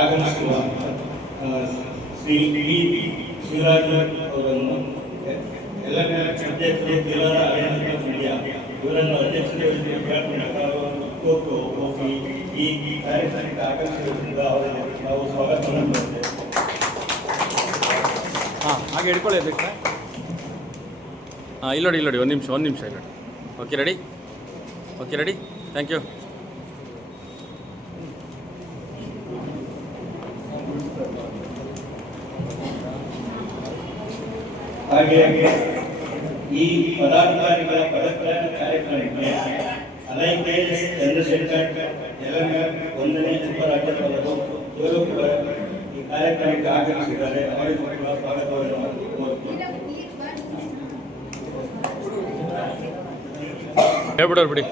ಆಗಮಿಸುವ ಶ್ರೀ ಶಿವರಾಜ್ ಅವರನ್ನು ಎಲ್ಲ ಅಧ್ಯಕ್ಷರು ಜಿಲ್ಲಾ ಆಡಳಿತ ಮಂಡಳಿಯ ಇವರನ್ನು ಅಧ್ಯಕ್ಷತೆ ಹೋಗಿ ಈ ಕಾರ್ಯಕ್ರಮಕ್ಕೆ ಆಗಮಿಸಿರುವುದರಿಂದ ಅವರಿಗೆ ನಾವು ಸ್ವಾಗತವನ್ನು ಮಾಡ್ತೇವೆ. ಹಾಗೆ ಹಿಡ್ಕೊಳ್ಳಿ ಅಧ್ಯಕ್ಷ. ಇಲ್ಲಿ ನೋಡಿ ಒಂದು ನಿಮಿಷ ಇಲ್ಲಿ ನೋಡಿ. Okay ready thank you. ಹಾಗೆ ಈ ಪದಾಧಿಕಾರಿಗಳ ಪದಗ್ರಹಣ ಕಾರ್ಯಕ್ರಮಕ್ಕೆ ಅಲೈಕೆ ಚಂದ್ರಶೇಖರ್ ಒಂದನೇ ಉಪರಾಜ್ಯಪಾಲರು ಇವರು ಕೂಡ ಈ ಕಾರ್ಯಕ್ರಮಕ್ಕೆ ಆಗಮಿಸಿದ್ದಾರೆ. ಅವರಿಗೂ ಕೂಡ ಸ್ವಾಗತವನ್ನು ಹೇಳ್ಬಿಡೋರು ಬಿಡಿ.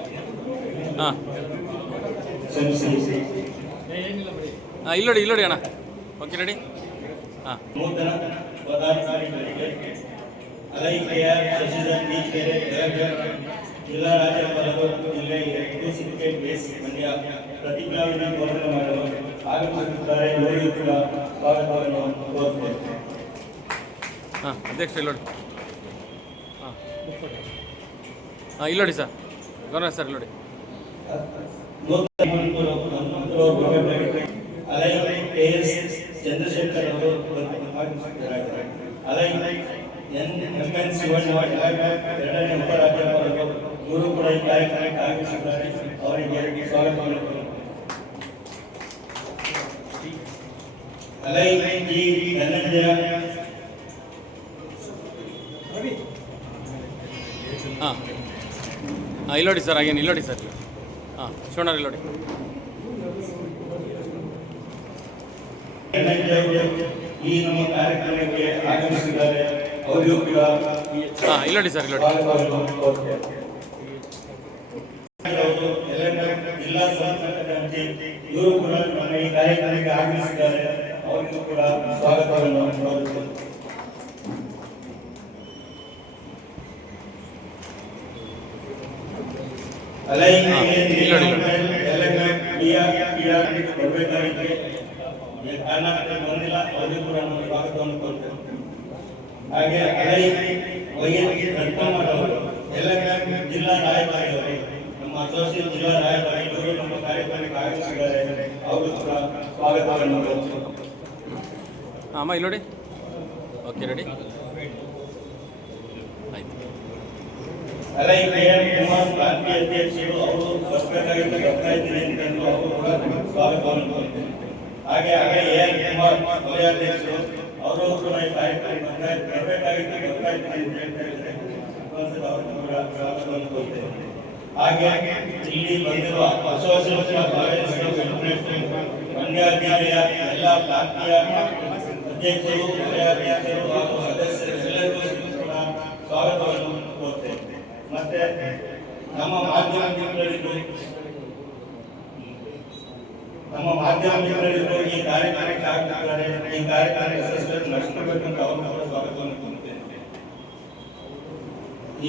ಇಲ್ಲಿ ನೋಡಿ ಅಣ್ಣ. Okay ready. ನೂತನ ಪದಾಧಿಕಾರಿಗಳಿಗೆ ಅಲೈಕೆಯ ಶಶಿಧರ್ ಕೆರೆ ಜಿಲ್ಲಾ ರಾಜ್ಯಪಾಲರು ಜಿಲ್ಲೆಗೆ ಸರ್ಟಿಫಿಕೇಟ್ ಬೇಸ್ ಮಂಡ್ಯ ಪ್ರತಿಜ್ಞಾವಿಧಿ ಬೋಧನೆ ಮಾಡಲು ಆಗಮಿಸುತ್ತಿದ್ದಾರೆ. ಇವರಿಗೂ ಕೂಡ ಸ್ವಾಗತವನ್ನು ಕೋರುತ್ತೇವೆ. ಅಧ್ಯಕ್ಷ ಇಲ್ಲಿ ನೋಡಿ ಸರ್. ಗೌರವ ಸರ್ ಇಲ್ಲಿ ನೋಡಿ. ಚಂದ್ರಶೇಖರ್ ಅವರು ಎರಡನೇ ಉಪರಾಜ್ಯಪಾಲರು ಇವರು ಕೂಡ ಈ ಕಾರ್ಯಕ್ರಮಕ್ಕೆ ಆಗಮಿಸಿದ್ದಾರೆ. ಅವರಿಗೆ ಸ್ವಾಗತವನ್ನು ಇಲ್ಲಿ ನೋಡಿ ಸರ್. ಹಾಗೇನು ಇಲ್ಲಿ ನೋಡಿ ಸರ್. ಶಿವಣ್ಣ ಇಲ್ಲಿ ನೋಡಿ. ಈ ನಮ್ಮ ಕಾರ್ಯಕ್ರಮಕ್ಕೆ ಆಗಮಿಸಿದ್ದಾರೆ. ಅವರಿಗೂ ಕೂಡ ಇಲ್ಲಿ ನೋಡಿ ಸರ್. ಇಲ್ಲಿ ನೋಡಿ. ಜಿಲ್ಲಾ ಸಂಸ್ಥೆ ಇವರು ಕೂಡ ನಮ್ಮ ಈ ಕಾರ್ಯಕ್ರಮಕ್ಕೆ ಆಗಮಿಸಿದ್ದಾರೆ. ಅವರಿಗೂ ಕೂಡ ಸ್ವಾಗತವನ್ನು ಕೋರುತ್ತೇವೆ. ಬಂದಿಲ್ಲ ಅವರಿಗೂ ಕೂಡ ನಾವು ಸ್ವಾಗತವನ್ನು ಕೋರುತ್ತೇವೆ. ಹಾಗೆ ಎಲ್ಲ ಜಿಲ್ಲಾ ರಾಯಭಾರಿಗಳು ನಮ್ಮ ಅಸೋಸಿಯೇಟ್ ಜಿಲ್ಲಾ ರಾಯಭಾರಿಗಳು ನಮ್ಮ ಕಾರ್ಯಕ್ರಮಕ್ಕೆ ಆಗಮಿಸಿದ್ದಾರೆ. ಅವರು ಕೂಡ ಸ್ವಾಗತವನ್ನು ಕೋರುತ್ತೇವೆ. ಇಲ್ಲಿ ನೋಡಿ. ಓಕೆ ರೆಡಿ ಆಯ್ತು. ಕುಮಾರ್ ಪಾರ್ಟಿ ಅಧ್ಯಕ್ಷರು ಅವರು ಬರ್ಬೇಕಾಗಿದ್ದ ಬರ್ತಾ ಇದ್ದೀನಿ ಎಂದು ಅವರು ಕೂಡ ಸ್ವಾಗತವನ್ನು ಕೋರುತ್ತೇವೆ. ಹಾಗೆ ಕುಮಾರ್ ಅಧ್ಯಕ್ಷರು ಅವರು ಕೂಡ ಈ ಕಾರ್ಯಕ್ರಮಕ್ಕೆ ಬರಬೇಕಾಗಿದ್ದು ಬರ್ತಾ ಇದ್ದೀನಿ ಅಂತ ಹೇಳಿದ್ರೆ ಅವರು ಕೂಡ ಸ್ವಾಗತವನ್ನು ಕೋರುತ್ತೇವೆ. ಹಾಗೆ ಇಲ್ಲಿ ಬಂದಿರುವ ಅಸೋಸಿಯೇಷನ್ ಮಂಡ್ಯ ಜಿಲ್ಲೆಯ ಎಲ್ಲ ಪ್ರಾಂತೀಯ ಅಧ್ಯಕ್ಷರು ಅಧ್ಯಕ್ಷರು ಹಾಗೂ ಸದಸ್ಯರೆಲ್ಲರಿಗೂ ಕೂಡ ಸ್ವಾಗತವನ್ನು ಕೋರುತ್ತೇವೆ. ಮತ್ತೆ ನಮ್ಮ ಮಾಧ್ಯಮ ಮಿತ್ರರಿಗೂ ಈ ಕಾರ್ಯಕ್ರಮಕ್ಕೆ ಆಗ್ತಿದ್ದಾರೆ. ಈ ಕಾರ್ಯಕ್ರಮ ಯಶಸ್ವಿಯಾಗಿ ನಡೆಸಬೇಕಂತ ಅವರು ಕೂಡ ಸ್ವಾಗತವನ್ನು ಕೋರುತ್ತೇನೆ.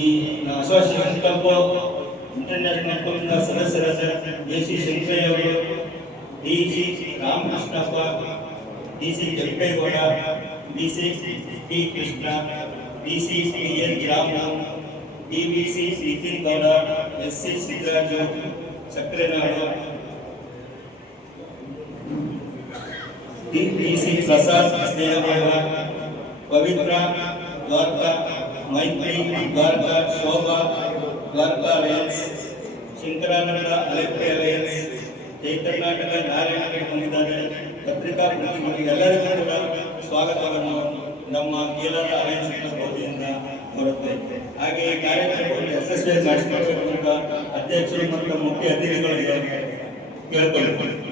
ಈ ಅಸೋಸಿಯೇಷನ್ ಕ್ಲಬ್ ಇಂಟರ್ನ್ಯಾಷನಲ್ ಕ್ಲಬ್ನ ಸದಸ್ಯರಾದ ಎಸಿ ಶಂಕರಯ್ಯ ಅವರು, DG Ramakrishnappa, DC Kempegowda, DC T Krishna, DC N Ramu, DVC Nitin Gowda, SC Siddaraju, Sakrenadu, DC Prasad Snehadeva, Pavitra Dwaraka, Maitri Dwaraka, Shobha Dwaraka alliance, Shankarananda ಅಲೆಕ್ಟ್ರಿ ಅಲಯನ್ಸ್, ಜೈ ಕರ್ನಾಟಕ ನಾರಾಯಣ ಬಂದಿದ್ದಾರೆ. ಪತ್ರಿಕಾ ಪ್ರತಿನಿಧಿಗಳು ಎಲ್ಲರಿಗೂ ಕೂಡ ಸ್ವಾಗತವನ್ನು ನಮ್ಮ ಕೇರಳ ಅಲಯನ್ಸ್ ವತಿಯಿಂದ ಬರುತ್ತೆ. ಹಾಗೆ ಈ ಕಾರ್ಯಕ್ರಮವನ್ನು ಯಶಸ್ವಿಯಾಗಿ ನಡೆಸಿಕೊಳ್ಳುವಂತ ಅಧ್ಯಕ್ಷರು ಮತ್ತು ಮುಖ್ಯ ಅತಿಥಿಗಳಿಗೆ ಕೇಳಿಕೊಳ್ಳುತ್ತೇನೆ.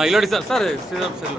ಇಲ್ಲಿ ನೋಡಿ ಸರ್. ಶ್ರೀರಾಮ್ ಸರ್